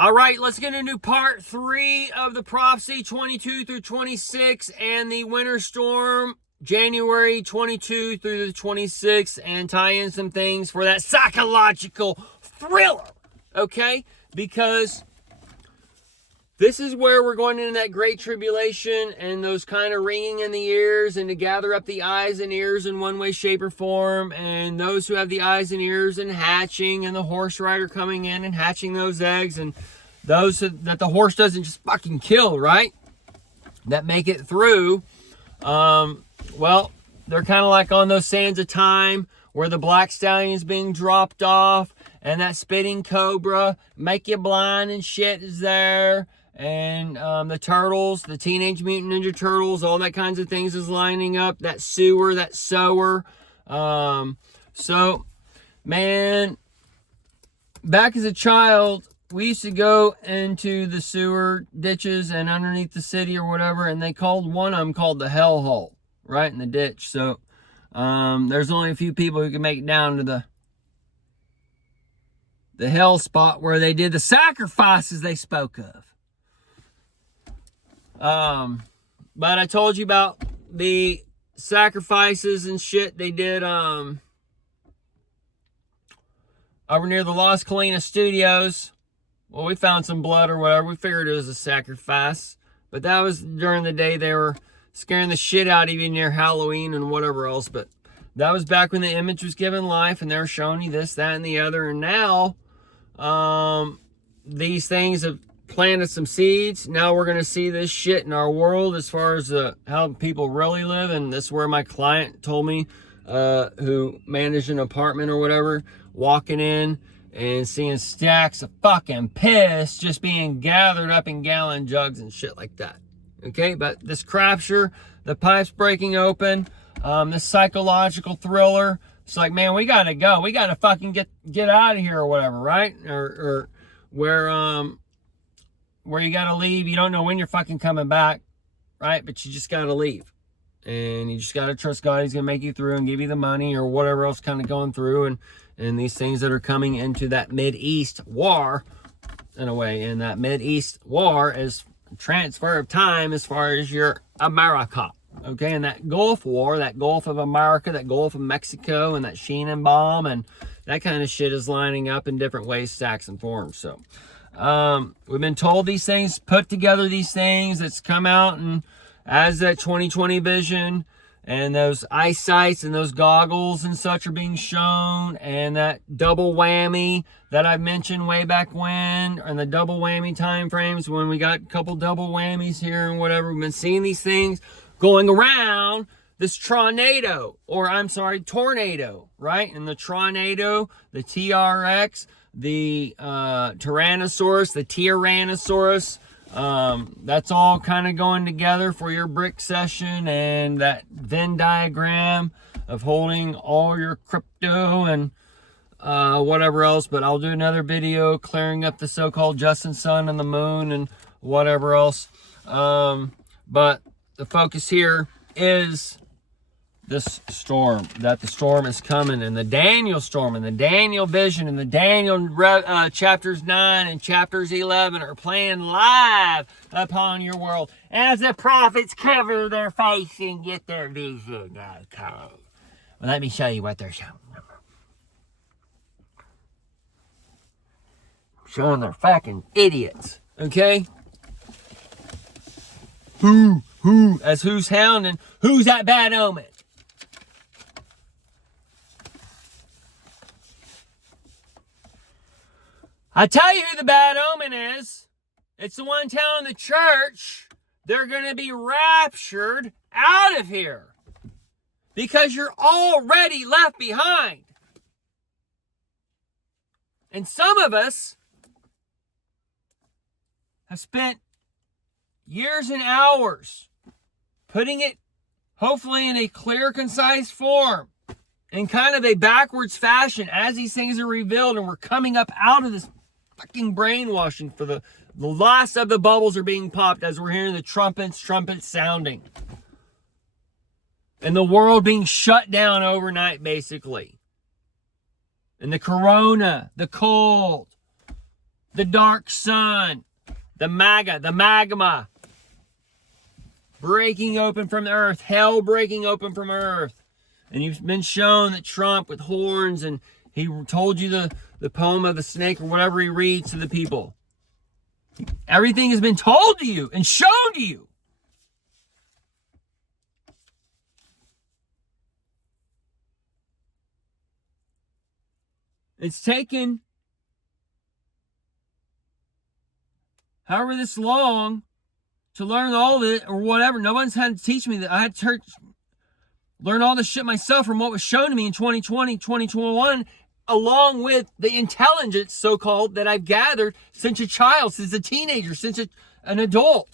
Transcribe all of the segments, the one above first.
All right, let's get into part 3 of the prophecy, 22 through 26, and the winter storm, January 22 through the 26th, and tie in some things for that psychological thriller, okay? Because this is where we're going into that great tribulation and those kind of ringing in the ears and to gather up the eyes and ears in one way, shape, or form. And those who have the eyes and ears and hatching and the horse rider coming in and hatching those eggs. And those that the horse doesn't just fucking kill, right? That make it through. Well, they're kind of like on those sands of time where the black stallion is being dropped off and that spitting cobra, make you blind and shit is there. And the turtles, the Teenage Mutant Ninja Turtles, all that kinds of things is lining up. That sewer, that sower. So, man, back as a child, we used to go into the sewer ditches and underneath the city or whatever, and they called one of them called the hell hole, right in the ditch. So, there's only a few people who can make it down to the hell spot where they did the sacrifices they spoke of. But I told you about the sacrifices and shit they did, over near the Las Colinas Studios. Well, we found some blood or whatever. We figured it was a sacrifice. But that was during the day they were scaring the shit out of you near Halloween and whatever else. But that was back when the image was given life and they were showing you this, that, and the other. And now, these things have planted some seeds. Now we're going to see this shit in our world as far as how people really live. And this is where my client told me, who managed an apartment or whatever, walking in and seeing stacks of fucking piss just being gathered up in gallon jugs and shit like that. Okay, but this crapture, the pipes breaking open, this psychological thriller, it's like, man, we gotta go. We gotta fucking get out of here or whatever, right? Or where you gotta leave. You don't know when you're fucking coming back, right? But you just gotta leave. And you just gotta trust God. He's gonna make you through and give you the money or whatever else kind of going through. And these things that are coming into that Mideast war, in a way. And that Mideast war is transfer of time as far as your America. Okay, and that Gulf War, that Gulf of America, that Gulf of Mexico, and that Shannon bomb, and that kind of shit is lining up in different ways, stacks, and forms. So, we've been told these things, put together these things that's come out and as that 2020 vision, and those eyesights and those goggles and such are being shown, and that double whammy that I mentioned way back when, and the double whammy time frames when we got a couple double whammies here and whatever. We've been seeing these things going around this tornado, right? And the tornado, the TRX, the Tyrannosaurus, the Tyrannosaurus, that's all kind of going together for your brick session, and that Venn diagram of holding all your crypto and whatever else. But I'll do another video clearing up the so-called Justin Sun and the moon and whatever else. But the focus here is this storm, that the storm is coming, and the Daniel storm and the Daniel vision and the Daniel chapters 9 and chapters 11 are playing live upon your world as the prophets cover their face and get their vision. Okay. Well, let me show you what they're showing. Showing they're fucking idiots. Okay? As who's hounding? Who's that bad omen? I tell you who the bad omen is. It's the one telling the church they're going to be raptured out of here because you're already left behind. And some of us have spent years and hours putting it, hopefully, in a clear, concise form, in kind of a backwards fashion as these things are revealed, and we're coming up out of this fucking brainwashing for the last of the bubbles are being popped as we're hearing the trumpets sounding. And the world being shut down overnight, basically. And the corona, the cold, the dark sun, the magma breaking open from the earth, hell breaking open from earth. And you've been shown that Trump with horns, and he told you the poem of the snake or whatever he reads to the people. Everything has been told to you and shown to you. It's taken however this long to learn all of it or whatever. No one's had to teach me that. I had to learn all this shit myself from what was shown to me in 2020, 2021, along with the intelligence, so-called, that I've gathered since a child, since a teenager, since an adult.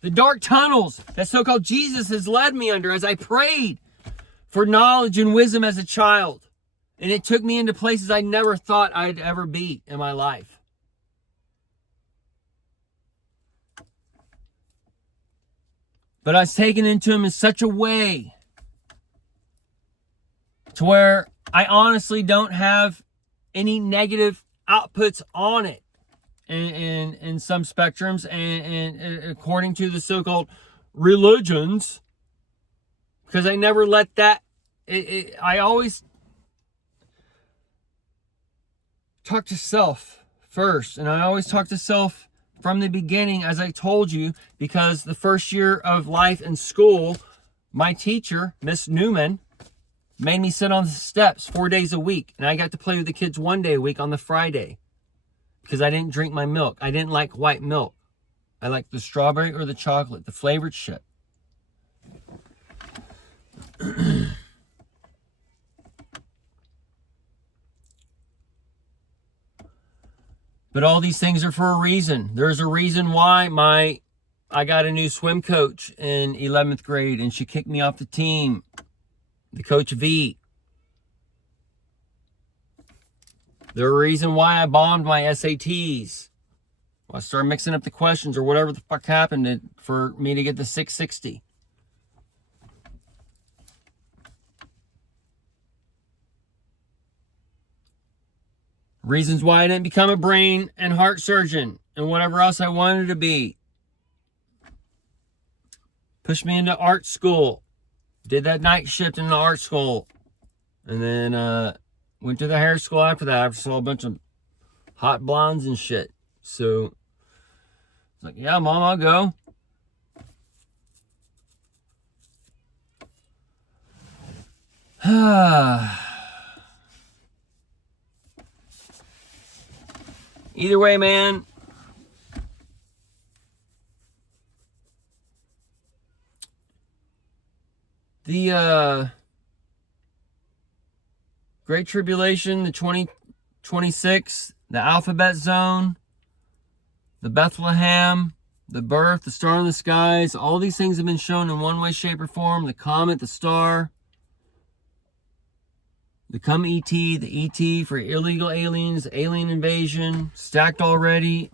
The dark tunnels that so-called Jesus has led me under as I prayed for knowledge and wisdom as a child. And it took me into places I never thought I'd ever be in my life. But I was taken into him in such a way to where I honestly don't have any negative outputs on it in some spectrums and according to the so-called religions, because I never let that, I always talk to self first, and I always talk to self from the beginning, as I told you, because the first year of life in school, my teacher, Miss Newman, made me sit on the steps 4 days a week, and I got to play with the kids 1 day a week on the Friday because I didn't drink my milk. I didn't like white milk. I liked the strawberry or the chocolate, the flavored shit. But all these things are for a reason. There's a reason why I got a new swim coach in 11th grade, and she kicked me off the team. The Coach V. There's a reason why I bombed my SATs. I started mixing up the questions or whatever the fuck happened for me to get the 660. Reasons why I didn't become a brain and heart surgeon and whatever else I wanted to be. Pushed me into art school. Did that night shift in the art school. And then went to the hair school after that. I saw a bunch of hot blondes and shit. So, it's like, yeah, Mom, I'll go. Either way, man. The Great Tribulation, the 2026, the Alphabet Zone, the Bethlehem, the birth, the star in the skies, all these things have been shown in one way, shape, or form. The comet, the star, the come ET, the ET for illegal aliens, alien invasion, stacked already,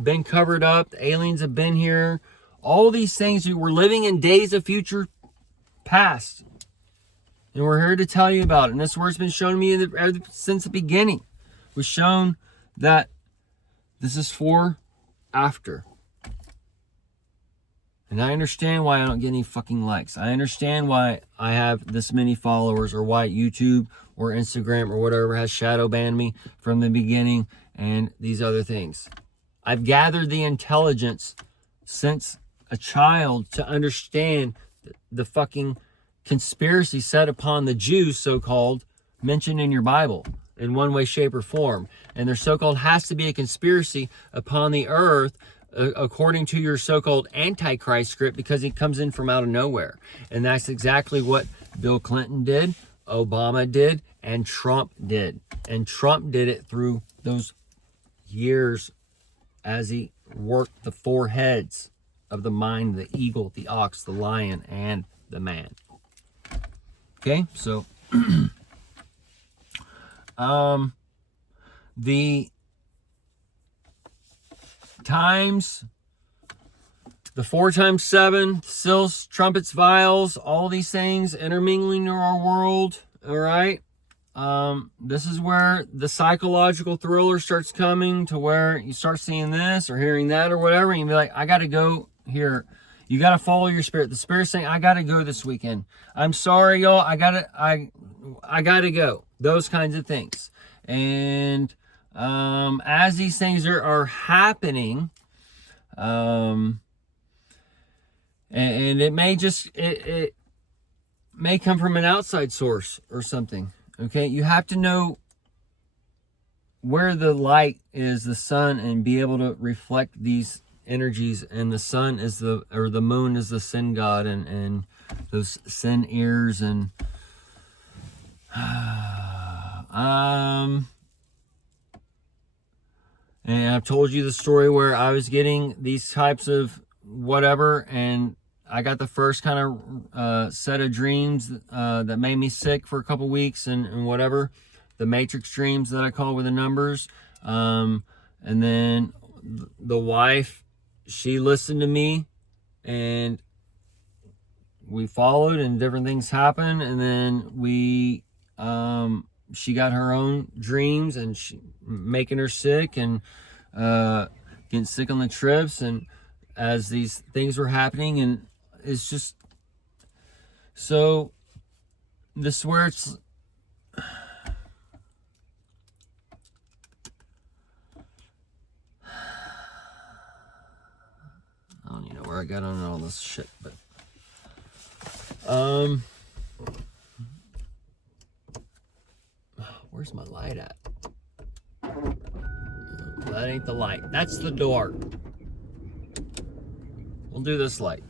been covered up, the aliens have been here. All these things, we're living in days of future past. And we're here to tell you about it. And this word's been shown to me since the beginning. It was shown that this is for after. And I understand why I don't get any fucking likes. I understand why I have this many followers, or why YouTube or Instagram or whatever has shadow banned me from the beginning and these other things. I've gathered the intelligence since a child to understand the fucking conspiracy set upon the Jews, so-called, mentioned in your Bible in one way, shape, or form. And there so-called has to be a conspiracy upon the earth according to your so-called Antichrist script, because he comes in from out of nowhere. And that's exactly what Bill Clinton did, Obama did, and Trump did. And Trump did it through those years as he worked the four heads of the mind, the eagle, the ox, the lion, and the man. Okay, so the times, the 4 times 7, seals, trumpets, vials, all these things intermingling in our world, all right? this is where the psychological thriller starts coming, to where you start seeing this or hearing that or whatever, and you be like, I got to go here. You got to follow your spirit. The spirit's saying, I got to go this weekend. I'm sorry, y'all. I got to go. Those kinds of things. And as these things are happening, and it may just, it may come from an outside source or something. Okay, you have to know where the light is, the sun, and be able to reflect these energies. And the sun is the moon is the sin god, and those sin ears, and and I've told you the story where I was getting these types of whatever, and I got the first kind of set of dreams that made me sick for a couple weeks, and whatever, the matrix dreams that I call with the numbers. And then the wife, she listened to me, and we followed, and different things happened. And then she got her own dreams, and she making her sick, and getting sick on the trips, and as these things were happening. And it's just, so this is where it's, I don't even know where I got on all this shit, but where's my light at? That ain't the light. That's the door. We'll do this light.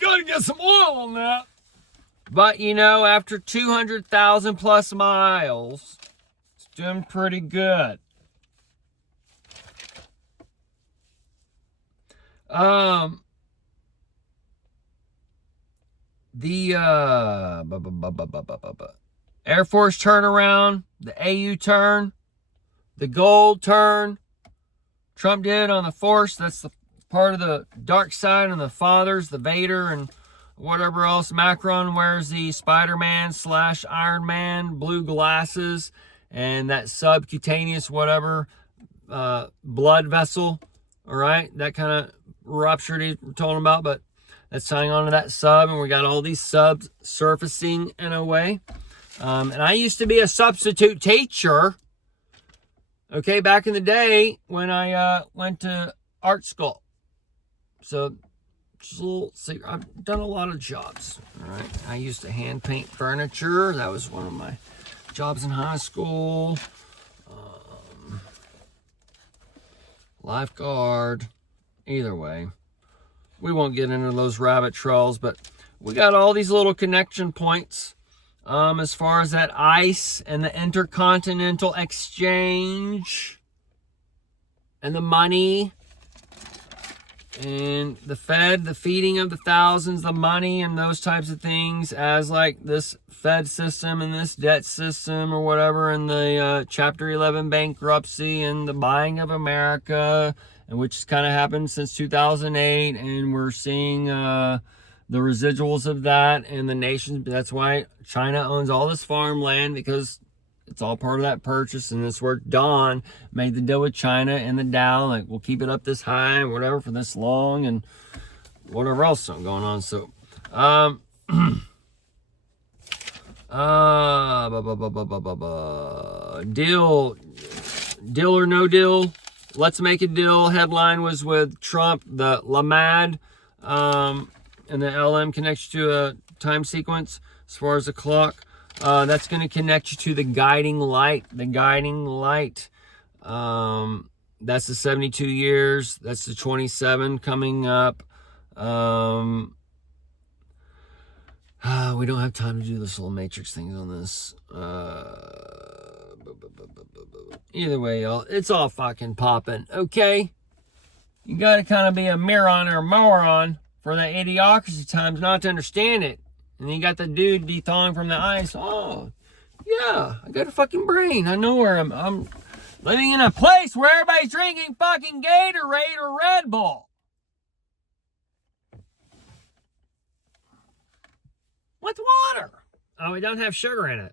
Gotta get some oil on that. But you know, after 200,000 plus miles, it's doing pretty good. The Air Force turnaround, the AU turn, the gold turn, Trump did on the Force. That's the part of the dark side, and the fathers, the Vader, and whatever else. Macron wears the Spider-Man / Iron Man blue glasses, and that subcutaneous whatever blood vessel. All right, that kind of ruptured he told him about, but that's tying onto that sub, and we got all these subs surfacing in a way. And I used to be a substitute teacher, okay, back in the day when I went to art school. So, just a little secret. I've done a lot of jobs, all right? I used to hand paint furniture. That was one of my jobs in high school. Lifeguard. Either way, we won't get into those rabbit trails, but we got all these little connection points as far as that ICE and the intercontinental exchange and the money and the Fed, the feeding of the thousands, the money and those types of things, as like this Fed system and this debt system or whatever, and the Chapter 11 bankruptcy and the buying of America, and which has kind of happened since 2008, and we're seeing the residuals of that in the nation. That's why China owns all this farmland, because it's all part of that purchase. And this where Don made the deal with China and the Dow, like, we'll keep it up this high and whatever for this long, and whatever else is going on. So deal or no deal, let's make a deal. Headline was with Trump, the LMAD, and the LM connects you to a time sequence as far as the clock. That's going to connect you to the guiding light. The guiding light. That's the 72 years. That's the 27 coming up. We don't have time to do this little matrix things on this. Either way, y'all, it's all fucking popping. Okay? You got to kind of be a moron or a moron for that idiocracy times not to understand it. And you got the dude thawing from the ice. Oh, yeah, I got a fucking brain. I know where I'm living in a place where everybody's drinking fucking Gatorade or Red Bull. With water. Oh, it don't have sugar in it.